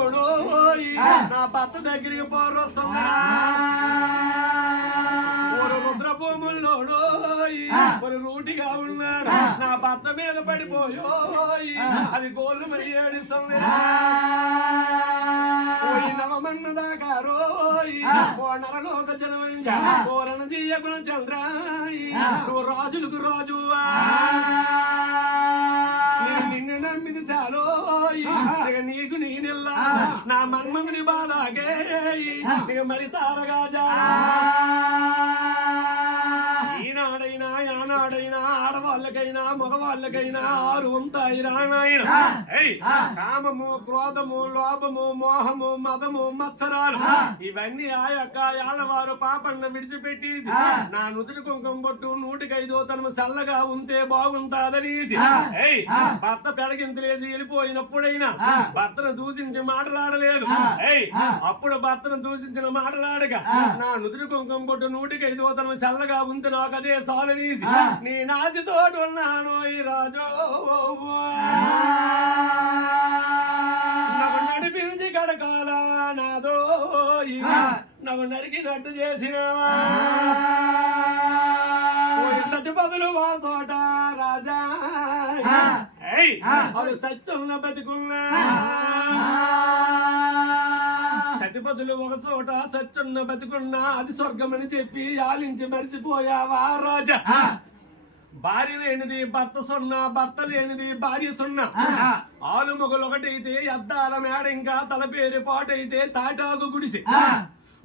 పట్టుకోడు నా భర్త దగ్గరికి పోరొస్తున్నా రుద్రభూముల్లోడు ఒక రూటిగా ఉన్నాడు నా భర్త మీద పడిపోయో అది గోళ్ళు మరి ఏడుస్తుంది నవమన్న దాకా నరలోక జనమంజ కోరణ జీయకుల చంద్ర నువ్వు రాజులకు రాజువా నిన్ను నమ్మిది చాలో నీకు నేనెల్లా నా మన్మందుని బాధాకే ఇక మరి తారగా జా ఈనాడైనా యానాడైనా ఆడవాళ్ళకైనా మగవాళ్ళకైనా ఆరు ఉంటాయి రానాయన కామము క్రోధము లోభము మోహము మదము మత్సరాలు ఇవన్నీ ఆ యొక్క యాళ్ళవారు పాపన్న విడిచిపెట్టేసి నా నుదుటి కుంకుమ బొట్టు 105 తనము చల్లగా ఉంటే బాగుంటాదనేసి భర్త పెడగింతలేసి వెళ్ళిపోయినప్పుడైనా భర్తను దూషించి మాట్లాడలేదు అప్పుడు భర్తను దూషించిన మాట్లాడగా నా నుదుటి కుంకుమ బొట్టు 105 తనము చల్లగా ఉంటే నాకు అదే సాలనీసి నీ నాచితోటి ఉన్నాను ఈ రాజు నాకు నడిపించి గడకాల నాదో నాకు నరికినట్టు చేసినావా సతిపదులు వా చోట రాజా అది సత్యంలో బతికున్నా సతిపదులు ఒక చోట సత్యున్న బతికున్నా అది స్వర్గమని చెప్పి ఆలించి మరిచిపోయావా రాజా భార్య లేనిది భర్త సున్నా భర్త లేనిది భార్య సున్నా ఆలు మొగలు ఒకటైతే అద్దాల మేడ ఇంకా తల పేరు పాటైతే తాటాకు గుడిసి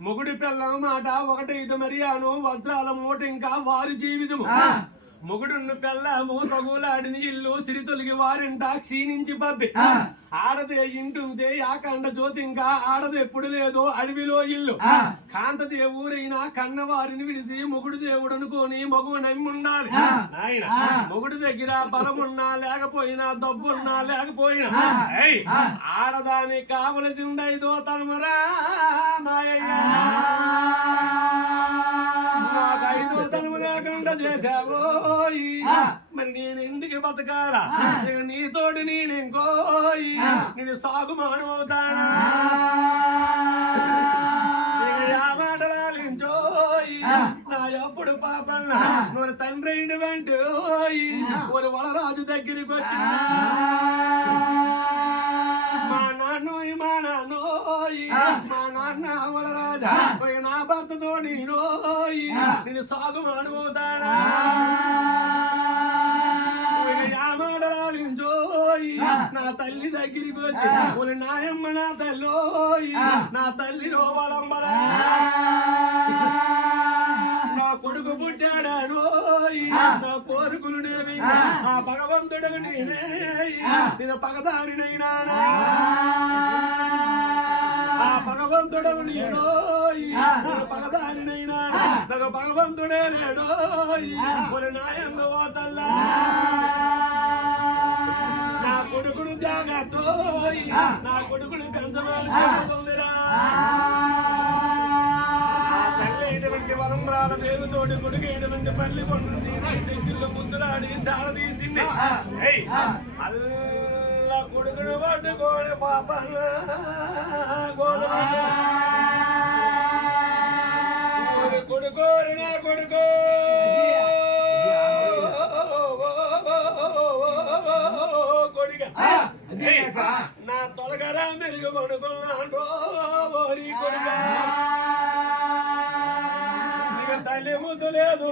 మొగుడి పిల్లం మాట ఒకటైతే మరియాను వజ్రాల మూట ఇంకా వారి జీవితము మొగుడున్ను పెళ్ళాము తగులాడిని ఇల్లు సిరి తొలిగి వారింట క్షీణించి పద్ది ఆడదే ఇంటుంటే ఆకండ జ్యోతి ఇంకా ఆడది ఎప్పుడు లేదో అడవిలో ఇల్లు కాంతదే ఊరైనా కన్నవారిని విడిసి మొగుడు దేవుడు అనుకోని మగువు నమ్ముండాలి ఆయన మొగుడు దగ్గర బలమున్నా లేకపోయినా డబ్బున్నా లేకపోయినా ఆడదాని కావలసిందైదో తనమరా మాయయ్య నాకు 5వ తనము లేకుండా చేశావో మరి నేను ఎందుకు బతకాలా నీతోటి నేనెంకోయి నేను సాగు మానవుతానా మాటలాలించోయి నా ఎప్పుడు పాపన్న నువ్వు తండ్రి వెంట ఒక వలరాజు దగ్గరికి వచ్చిందా మా నాన్న వలరాజా నా భర్తతో నేను సాగు మానవుతానా నా తల్లి దగ్గరికి వచ్చి ఒక నాయమ్మ నా తల్లి నా తల్లి రోవలంబరా నా కొడుకు పుట్టాడాను నా కోరుకులు నేమి ఆ భగవంతుడు నేనే నేను పగదారినైనా ఆ భగవంతుడు నేను పగదారినైనా నాకు భగవంతుడే లేడు ఒక నాయమ్మ ఓ తల్లా నా కొడుకును జాగ్రత్త నా కొడుకును పెంచబడుతుందిరా తల్లి ఎటువంటి వరంబ్రాల దేవుతోటి కొడుకు ఎటువంటి పల్లి పండు తీసి చెక్కుల్లో ముద్దులాడి చాలా తీసింది అల్లా కొడుకును పట్టుకోడు పాప కొడుకోరు నా కొడుకో నా తొలగరా మెరుగు పడుకున్నాడు నీకు తల్లి ముద్దు లేదు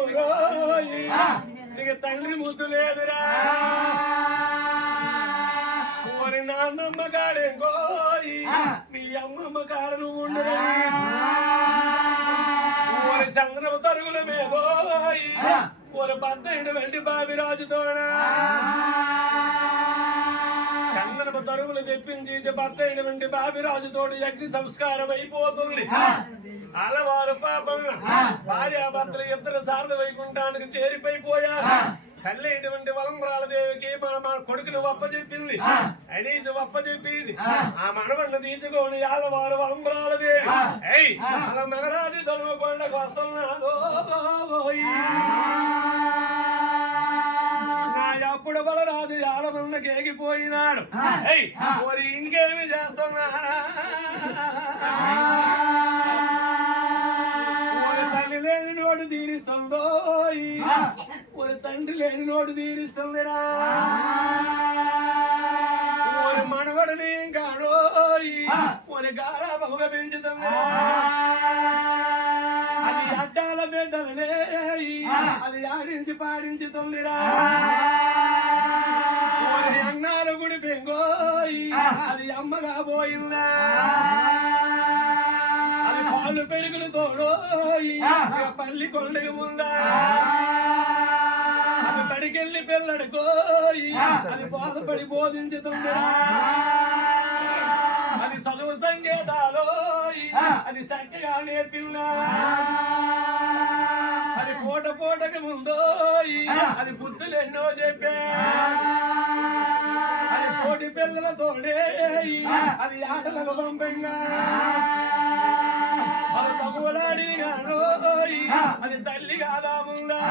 నీకు తండ్రి ముద్దు లేదురా మరి నాన్నమ్మ కాడేంకోయి నీ అమ్మమ్మ కాడ నువ్వు ఉండరా చంద్రపు తరుగుల మేబోయి ఒక 18 బాబిరాజుతోనా చంద్రపు తరుగులు తెప్పించి 18 బాబిరాజుతోటి యజ్ఞ సంస్కారం అయిపోతుంది అలవారు పాపం భార్యాభర్తలు ఇద్దరు శారద వైకుంఠానికి చేరిపోయారు తల్లి ఇటువంటి వలంబరాల దేవికి మన కొడుకును వప్పచెప్పింది అనీజు వప్పచెప్పేసి ఆ మనవన్న తీర్చుకొని యాదవారు వలంబరాల దేవి అలా మెగరాజు తొలగకొండకు వస్తున్నాదో అప్పుడు బలరాజు యాదవన్నకి ఎగిపోయినాడు మరి ఇంకేమి చేస్తున్నా లోటు తీరుస్తుందిరా ఓరి మనవడిని కాడోయి ఓరి గారా బహుగా పెంచుతుందిరా అది అడ్డాల బిడ్డలనే అది ఆడించి పాడించుతుందిరా ఓరి అన్నాలు గుడి పెంగోయి అది అమ్మగా పోయిందా అది పాలు పెరుగులు తోడోయి పల్లి కొండకి ముందా అది బడికెళ్ళి పిల్లడుకోయి అది బాధపడి బోధించుతుంది అది చదువు సంగీతాలు అది చక్కగా నేర్పిందా అది పూట పూటకి ముందో అది బుద్ధులు ఎన్నో చెప్పా అది కోటి పిల్లలతోడే అది ఆటలకు పంపంగా అది తగులాడి గానో అది తల్లి కాదా ముందా